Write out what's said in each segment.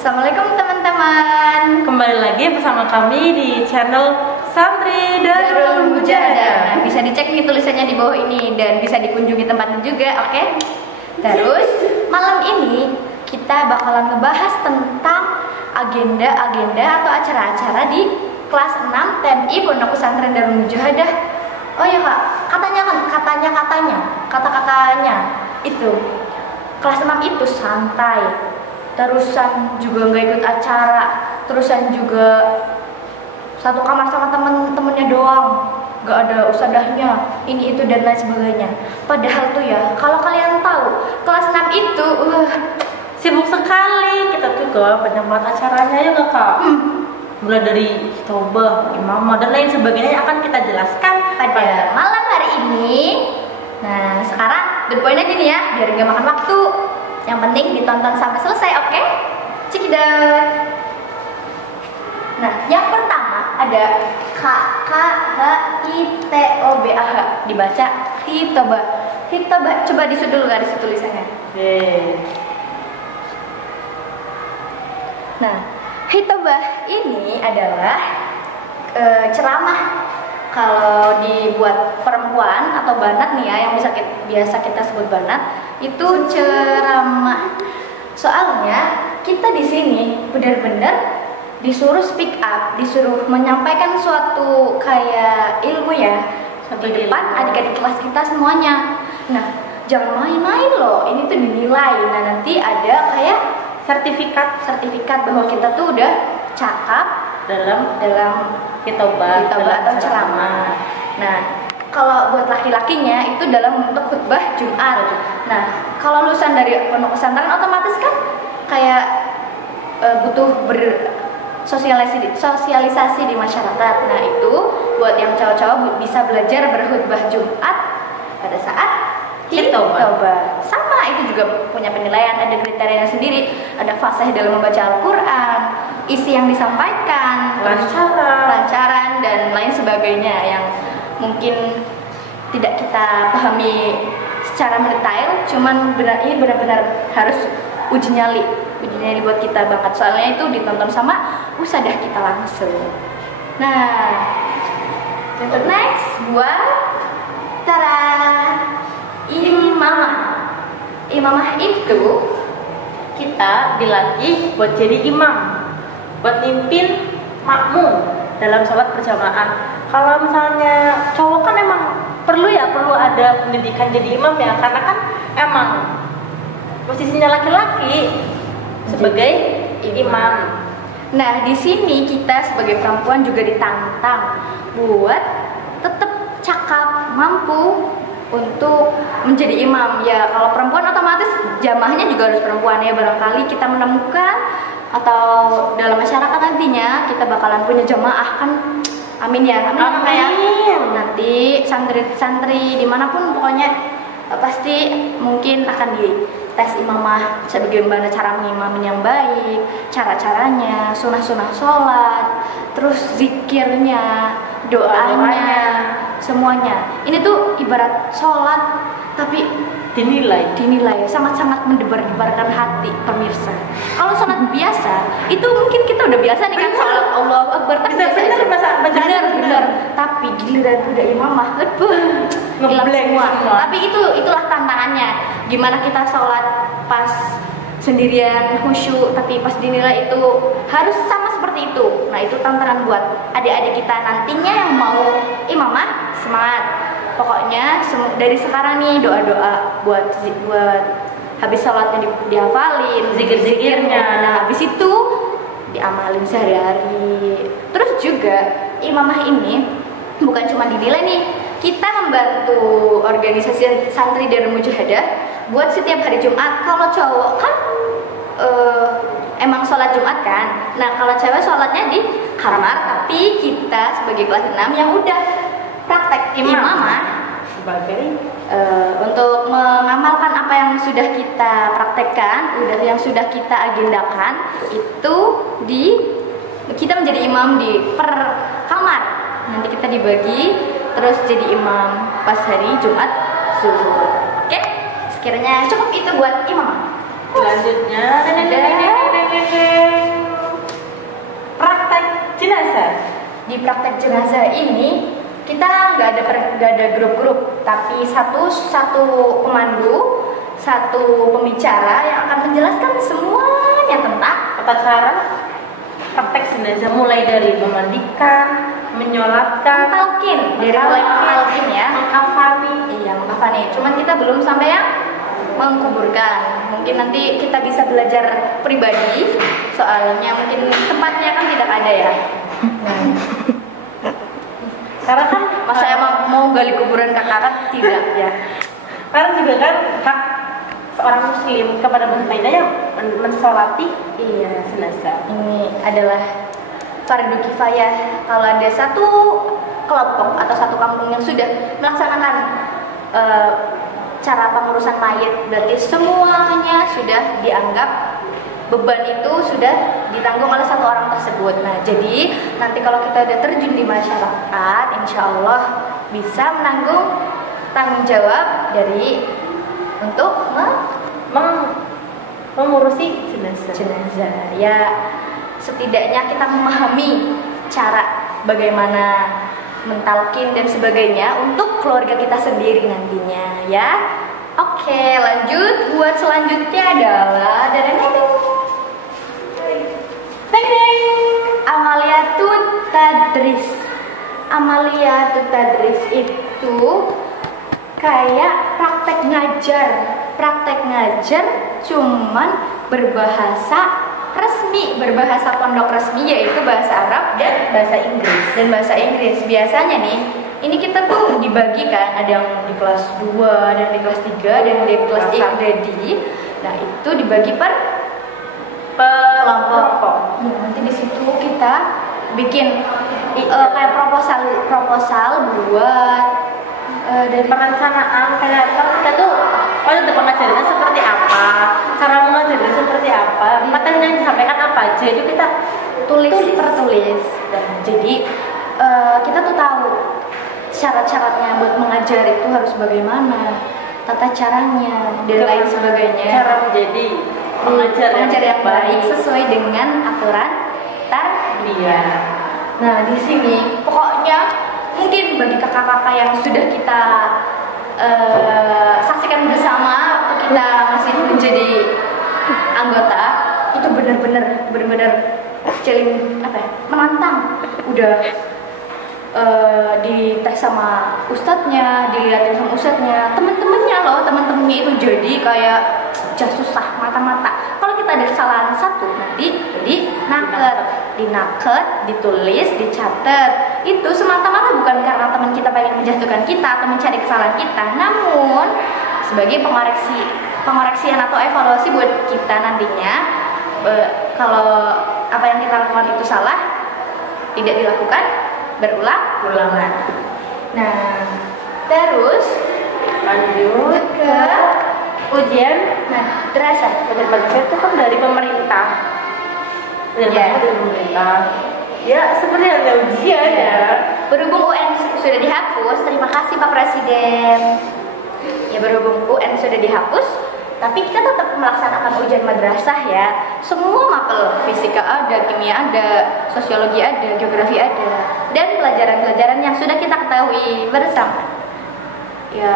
Assalamualaikum teman-teman. Kembali lagi bersama kami di channel Santri Darul Mujahadah. Nah, bisa dicek nih tulisannya di bawah ini dan bisa dikunjungi tempatnya juga, oke? Terus malam ini kita bakalan ngebahas tentang agenda-agenda atau acara-acara di kelas 6 TMI Pondok Pesantren Darul Mujahadah. Oh iya Kak, kata-katanya itu kelas 6 itu santai, terusan juga nggak ikut acara, terusan juga satu kamar sama temen-temennya doang, nggak ada usadahnya, ini itu dan lain sebagainya. Padahal tuh ya, kalau kalian tahu kelas 6 itu Sibuk sekali kita tuh banyak banget acaranya ya nggak Kak? Mulai dari khotbah, imamah dan lain sebagainya akan kita jelaskan pada malam hari ini. Nah sekarang the point aja nih ya, biar nggak makan waktu. Yang penting ditonton sampai selesai, oke? Check it out. Nah, yang pertama ada KKHITOBAH, dibaca hitobah. Hitobah, coba disitu dulu nggak disitu tulisannya. Nah, hitobah ini adalah ceramah. Kalau dibuat perempuan atau banat nih ya, yang biasa kita sebut banat, itu ceramah. Soalnya kita di sini benar-benar disuruh speak up, disuruh menyampaikan suatu kayak ilmu ya di depan adik-adik kelas kita semuanya. Nah, jangan main-main loh, ini tuh dinilai. Nah, nanti ada kayak sertifikat bahwa kita tuh udah cakap dalam khotbah atau ceramah. Nah, kalau buat laki-lakinya itu dalam bentuk khutbah Jumat. Nah, kalau lulusan dari pondok pesantren otomatis kan kayak butuh sosialisasi di masyarakat. Nah, itu buat yang cowok-cowok bisa belajar berkhutbah Jumat pada saat khutbah. Sama, itu juga punya penilaian, ada kriterianya sendiri, ada fasih dalam membaca Al-Qur'an, isi yang disampaikan, lancaran dan lain sebagainya yang mungkin tidak kita pahami secara mendetail, cuman ini benar-benar harus uji nyali buat kita banget, soalnya itu ditonton sama usadah kita langsung. Nah, next buat imamah itu kita dilatih buat jadi imam, buat mimpin makmum dalam sholat berjamaah. Kalau misalnya cowok kan emang perlu ada pendidikan jadi imam ya, karena kan emang posisinya laki-laki sebagai imam. Nah, di sini kita sebagai perempuan juga ditantang buat tetap cakap, mampu untuk menjadi imam. Ya, kalau perempuan otomatis jamaahnya juga harus perempuan ya. Barangkali kita menemukan atau dalam masyarakat nantinya kita bakalan punya jamaah kan. Amin ya. Amin. Nanti santri-santri dimanapun pokoknya pasti mungkin akan dites imamah, bagaimana cara mengimami yang baik, cara-caranya, sunah-sunah sholat, terus zikirnya, doanya, semuanya. Ini tuh ibarat sholat tapi dinilai sangat-sangat mendebar-debarkan hati pemirsa. Kalau sholat biasa itu mungkin kita udah biasa nih kan, sholat Allahu Akbar kan benar. Tapi giliran udah imamah hilang semua. Tapi itulah tantangannya, gimana kita sholat pas sendirian khusyuk tapi pas dinilai itu harus sama seperti itu. Nah, itu tantangan buat adik-adik kita nantinya yang mau imamah. Semangat. Pokoknya dari sekarang nih doa-doa buat habis sholatnya dihafalin, zikir-zikirnya. Nah, habis itu diamalin sehari-hari. Terus juga imamah ini bukan cuma dinilai nih, kita membantu organisasi santri Darul Mujahadah buat setiap hari Jumat. Kalau cowok kan emang sholat Jumat kan. Nah, kalau cewek sholatnya di kamar, tapi kita sebagai kelas 6 yang udah praktek imamah sebagai untuk mengamalkan apa yang sudah kita praktekkan, yang sudah kita agendakan, itu kita menjadi imam di per kamar. Nanti kita dibagi terus jadi imam pas hari Jumat zuhur. Oke? Sekiranya cukup itu buat imam. Selanjutnya di praktek jenazah ini kita nggak ada grup-grup, tapi satu pemandu, satu pembicara yang akan menjelaskan semuanya tentang tata cara praktek jenazah, mulai dari memandikan, menyolatkan, talqin, dari mulai talqin ya, mengkafani. iya mengkafani. Cuman kita belum sampai yang mengkuburkan. Mungkin nanti kita bisa belajar pribadi, soalnya mungkin tempatnya kan tidak ada ya. Karena kan Masa emang mau gali kuburan kakak kan tidak ya. karena juga kan hak seorang muslim kepada muslimnya mensolati Iya, jenazah. ini adalah fardu kifayah. Kalau ada satu kelompok atau satu kampung yang sudah melaksanakan cara pengurusan mayat, berarti semuanya sudah dianggap beban itu sudah ditanggung oleh satu orang tersebut. Nah, jadi nanti kalau kita udah terjun di masyarakat, insya Allah bisa menanggung tanggung jawab dari untuk mengurusi jenazah. Ya, setidaknya kita memahami cara bagaimana mentalkin dan sebagainya untuk keluarga kita sendiri nantinya ya. Oke, lanjut. Buat selanjutnya adalah amaliyatut tadris. Amaliyatut tadris itu kayak praktek ngajar cuman berbahasa resmi, berbahasa pondok resmi, yaitu bahasa Arab dan bahasa Inggris. Biasanya nih, ini kita tuh dibagikan, ada yang di kelas 2, ada yang di kelas 3, ada yang di kelas Iqdadi. Nah, itu dibagi per kelompok. Ya, nanti di situ kita bikin kayak proposal buat dari perencanaan, kayak kita tuh pengajarannya seperti apa, cara mengajarnya seperti apa, materi yang disampaikan apa aja, itu kita tulis. Dan jadi kita tuh tahu syarat-syaratnya buat mengajar itu harus bagaimana, tata caranya dan lain sebagainya. Cara menjadi pengajar yang baik sesuai dengan aturan tarbiyah. Nah, di sini pokoknya mungkin bagi kakak-kakak yang sudah kita saksikan bersama waktu kita masih menjadi anggota, itu benar-benar challenge menantang. Udah dites sama ustadznya, dilihatin sama ustadznya, teman-temannya itu jadi kayak susah mata-mata. Kalau kita ada kesalahan satu, nanti dinaket, ditulis, dicatat. Itu semata-mata bukan karena teman kita pengen menjatuhkan kita atau mencari kesalahan kita, namun sebagai pengoreksian atau evaluasi buat kita nantinya. Kalau apa yang kita lakukan itu salah, tidak dilakukan berulang-ulangan. Nah, terus lanjut ke ujian. Nah, terasa ujian madrasah itu kan dari pemerintah. Dari pemerintah. Ya, seperti ada ujian ya. Berhubung UN sudah dihapus, terima kasih Pak Presiden. Ya, berhubung UN sudah dihapus, tapi kita tetap melaksanakan ujian madrasah ya. Semua mapel, fisika ada, kimia ada, sosiologi ada, geografi ada, dan pelajaran-pelajaran yang sudah kita ketahui bersama. Ya,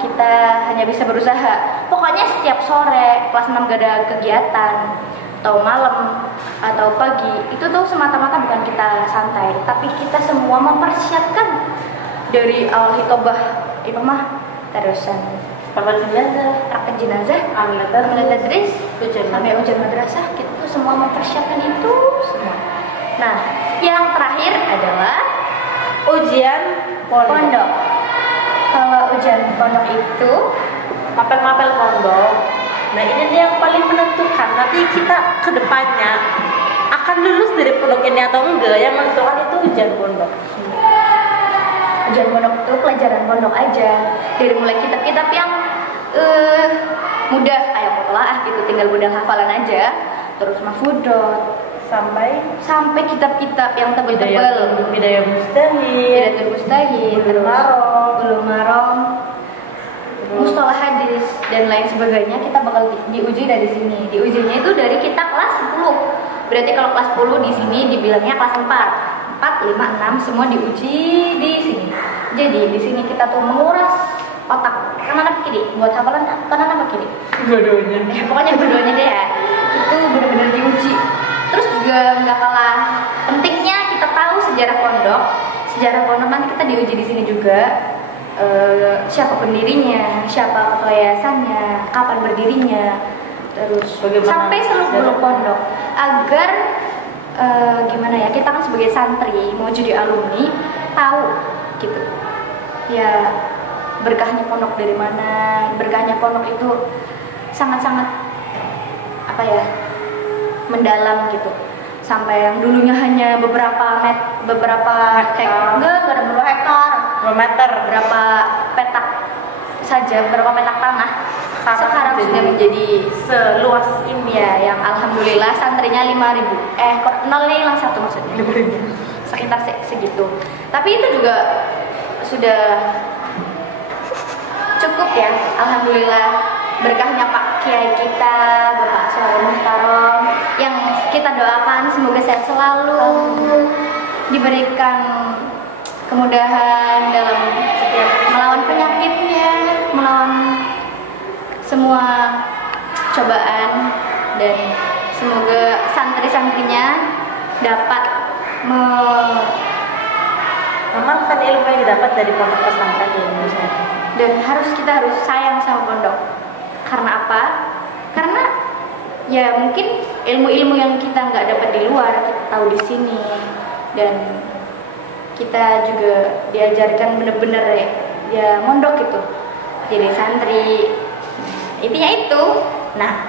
kita hanya bisa berusaha. Pokoknya setiap sore kelas 6 gak ada kegiatan, atau malam atau pagi, itu tuh semata-mata bukan kita santai, tapi kita semua mempersiapkan dari awal hitobah, imamah, terusan praktek jenazah, amaliyat tadris, sampai ujian madrasah, kita tuh semua mempersiapkan itu semua. Nah, yang terakhir adalah ujian pondok. Kalau ujian pondok itu mapel-mapel pondok. Nah, ini yang paling menentukan nanti kita ke depannya akan lulus dari pondok ini atau enggak. Yang menentukan itu ujian pondok. Ujian pondok itu pelajaran pondok aja, dari mulai kitab-kitab yang mudah kayak mutlaah gitu, tinggal modal hafalan aja, terus mahfudot sampai kitab-kitab yang tebel-tebel, Bidayah Mustahid, Bulughul Maram, mustalah hadis dan lain sebagainya. Kita bakal diuji dari sini. Diujinya itu dari kita kelas 10. Berarti kalau kelas 10 di sini dibilangnya kelas 4. 4, 5, 6 semua diuji di sini. Jadi di sini kita tuh menguras otak kanan apa kiri buat hafalan kanan apa kiri. Dua-duanya. Pokoknya dua-duanya deh ya. Itu benar-benar diuji. Terus juga nggak kalah pentingnya kita tahu sejarah pondok. Sejarah pondok nanti kita diuji di sini juga. Siapa pendirinya, siapa ketua yayasannya, kapan berdirinya, terus bagaimana sampai seluruh pondok agar gimana ya, kita kan sebagai santri mau jadi alumni tahu gitu ya berkahnya pondok dari mana. Berkahnya pondok itu sangat-sangat apa ya, mendalam gitu, sampai yang dulunya hanya beberapa hektar, enggak ada berapa hektar, berapa petak saja, berapa petak tanah sekarang sudah menjadi seluas ini ya, yang alhamdulillah santrinya 5.000 kok nolnya hilang 1 maksudnya sekitar segitu. Tapi itu juga sudah cukup ya, alhamdulillah. Berkahnya Pak Kiai kita, Bapak Soleh Muhtarom, yang kita doakan semoga sehat selalu, diberikan kemudahan dalam setiap melawan penyakitnya, melawan semua cobaan, dan semoga santri-santrinya dapat mengamalkan ilmu yang didapat dari pondok pesantren di Indonesia. Dan kita harus sayang sama pondok. Karena apa? Karena ya mungkin ilmu-ilmu yang kita nggak dapat di luar kita tahu di sini, dan kita juga diajarkan bener-bener ya mondok gitu, jadi santri. Intinya itu. Nah,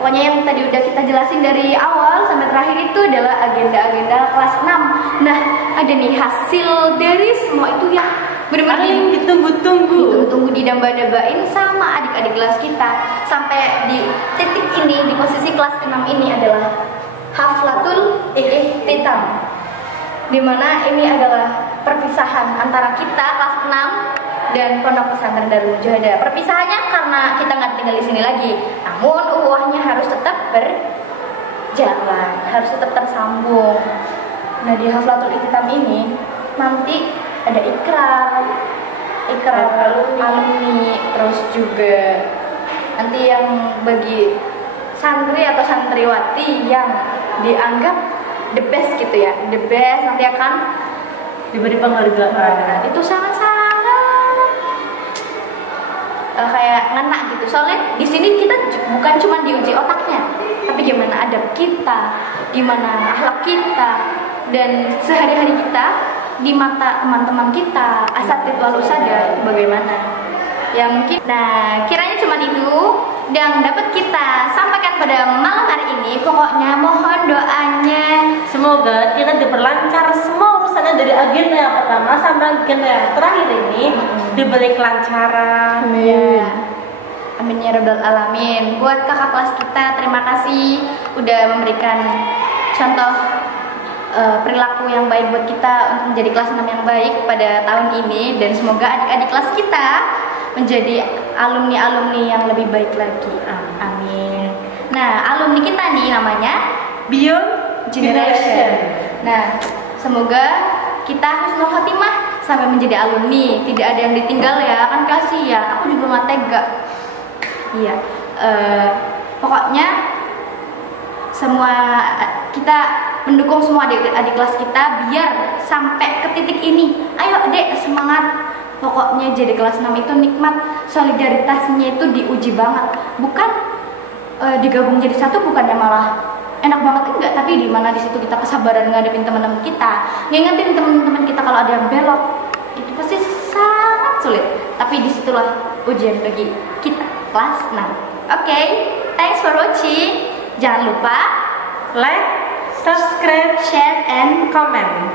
pokoknya yang tadi udah kita jelasin dari awal sampai terakhir itu adalah agenda-agenda kelas 6. Nah, ada nih hasil dari semua itu yang benar-benar ditunggu-tunggu, didamba-dambain sama adik-adik kelas kita. Sampai di titik ini, di posisi kelas 6 ini adalah Haflatul Ihtitam, dimana ini adalah perpisahan antara kita kelas 6 dan Pondok Pesantren Darul Mujahadah. Perpisahannya karena kita nggak tinggal di sini lagi, namun uhuahnya harus tetap berjalan, harus tetap tersambung. Nah, di Haflatul Ihtitam ini nanti ada ikrar alumni, terus juga nanti yang bagi santri atau santriwati yang dianggap the best gitu ya, the best nanti akan diberi penghargaan. Itu sangat-sangat kayak ngena gitu. Soalnya di sini kita bukan cuma diuji otaknya, tapi gimana adab kita, gimana akhlak kita, dan sehari-hari kita di mata teman-teman kita, asatidz wal usada itu bagaimana. Ya mungkin, nah kiranya cuma itu yang dapat kita sampaikan pada malam hari ini. Pokoknya mohon doanya semoga kita diperlancar semua urusannya dari agenda yang pertama sampai agenda yang terakhir ini diberi kelancaran. Amin. Amin ya rabbal alamin. Buat kakak kelas kita, terima kasih udah memberikan contoh perilaku yang baik buat kita untuk menjadi kelas 6 yang baik pada tahun ini, dan semoga adik-adik kelas kita menjadi alumni-alumni yang lebih baik lagi. Amin. Nah, alumni kita nih namanya Beyond Generation. Nah, semoga kita husnul khotimah sampai menjadi alumni, tidak ada yang ditinggal ya, kan kasih ya. Aku juga nggak tega. Iya. Pokoknya semua kita mendukung semua adik-adik kelas kita biar sampai ke titik ini. Ayo dek, semangat. Pokoknya jadi kelas 6 itu nikmat, solidaritasnya itu diuji banget. Bukan digabung jadi satu, bukannya malah enak banget, enggak, tapi di mana di situ kita kesabaran ngadepin teman-teman kita, ngingetin teman-teman kita kalau ada yang belok, itu pasti sangat sulit. Tapi disitulah ujian bagi kita kelas 6. Oke, thanks for watching. Jangan lupa like, subscribe, share, and comment.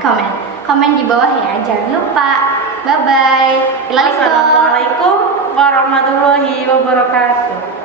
Komen di bawah ya, jangan lupa. Bye bye. Assalamualaikum warahmatullahi wabarakatuh.